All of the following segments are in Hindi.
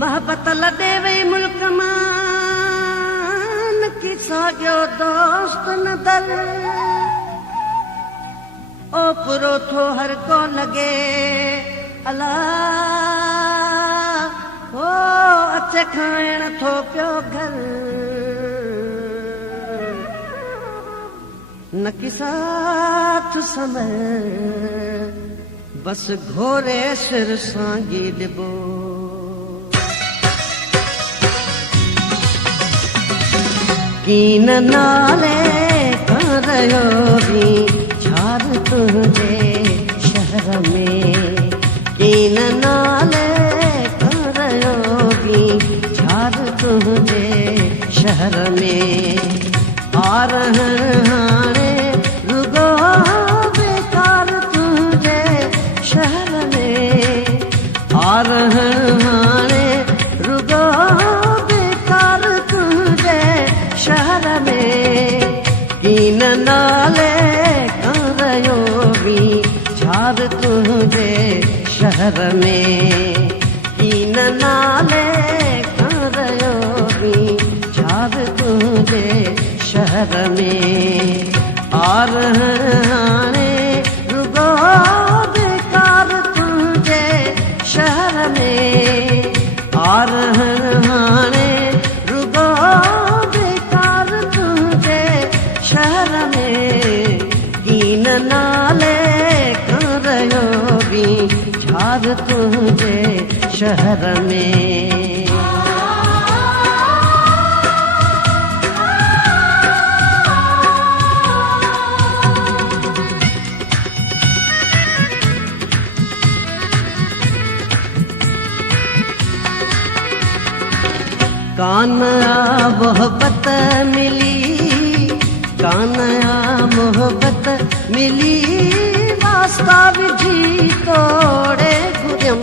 मोहब्बत लॾे वई मुल्क मान की साॻियो दोस्त न दर ओ पुरो थो हर को लॻे अला ओ अचे खाइण थो पियो घर न की साथ समय बस घोरे सिर सांगी ॾिबो कीन नाले खां रहियो बि छार तुंहिंजे शहर में कीन नाले खां रहियो बि छार तुंहिंजे शहर में आ रहण हाणे रुगो बेकार तुंहिंजे शहर में आ रहण हाणे रुगो बेकार तुंहिंजे शहर में कीन नाले खां रहियो बि छार तुंहिंजे शहर में कीन नाले खां रहियो बि छार तुंहिंजे शहर में आ रहण हाणे रुगो बेकार तुंहिंजे शहर में आ रहण हाणे रुगो बेकार तुंहिंजे शहर में कीन नाले खां रहियो बि छार तुंहिंजे शहर में कान आ मोहब्बत मिली कान आ मोहब्बत मिली वास्ता विझी तोड़े घुरियम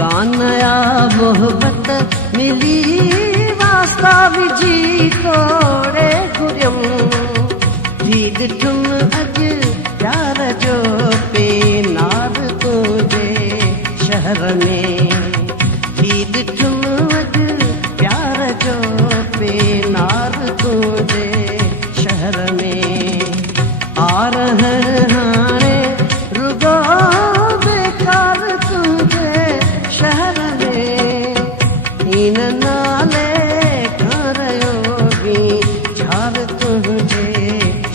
कान आ मोहब्बत मिली वास्ता विझी तोड़े घुरियम जी ॾिठुम अॼु प्यार जो पेनार तुंहिंजे शहर में जी ॾिठुम अॼु प्यार जो पेनार तुंहिंजे शहर में आ रहण हाणे रुगो बेकार तुंहिंजे शहर में हीन नाले खां रहियो बि छार तुंहिंजे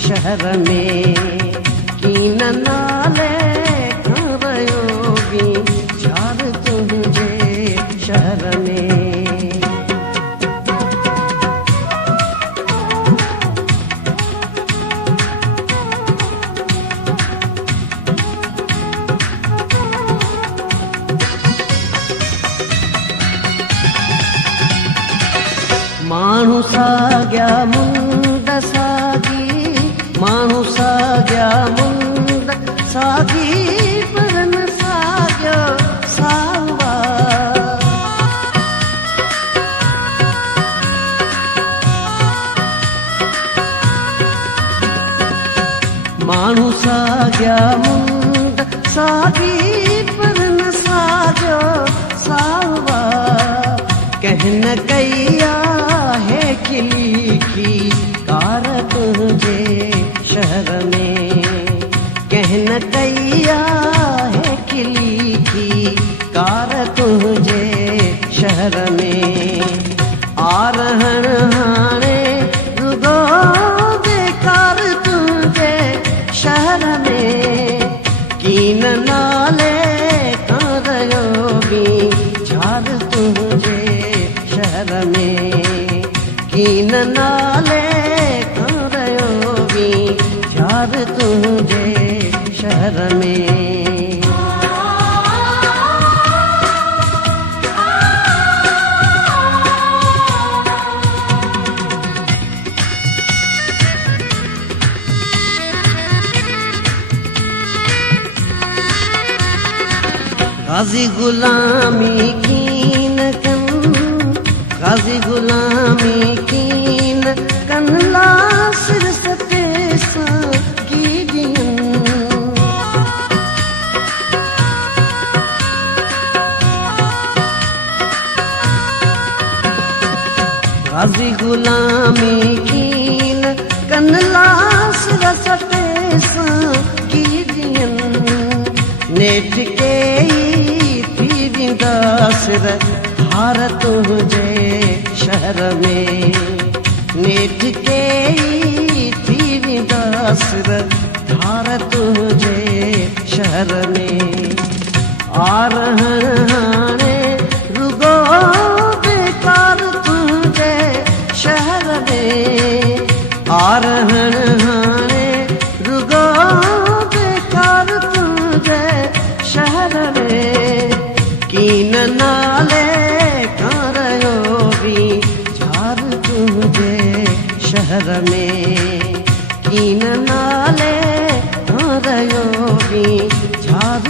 शहर में कीन नाले खां रहियो बि छार तुंहिंजे शहर में माण्हू साॻिया मुंड साॻी माण्हू साॻिया मुंड साॻी पर न साॻियो सावा माण्हू साॻिया मुंड साॻी पर न साॻियो सावा कंहिं न कई आहे खिली की कार तुंहिंजे शहर में कंहिं न कई आहे खिली की कार तुंहिंजे शहर में आ रहण हाणे रुगो बेकार तुंहिंजे शहर में कीन नाले खां रहियो बि छार तुंहिंजे शहर में कीन नाले खां रहियो बि छार तुंहिंजे शहर में गाज़ी गुलामी कीन कन गाज़ी गुलामी कीन कन ला सिर सते सां गुलामी कीन कनलास रसते सां कीजियन नेठ के थी विंदास हार तुझे शहर में नेठ के थी विंदास हार तुझे शहर में आ रहने रुगो बेकार तुझे शहर में आ रहने रुगो बेकार तुझे शहर में कीन नाले कारियो भी झार तुझे शहर में कीन नाले कारियो भी झार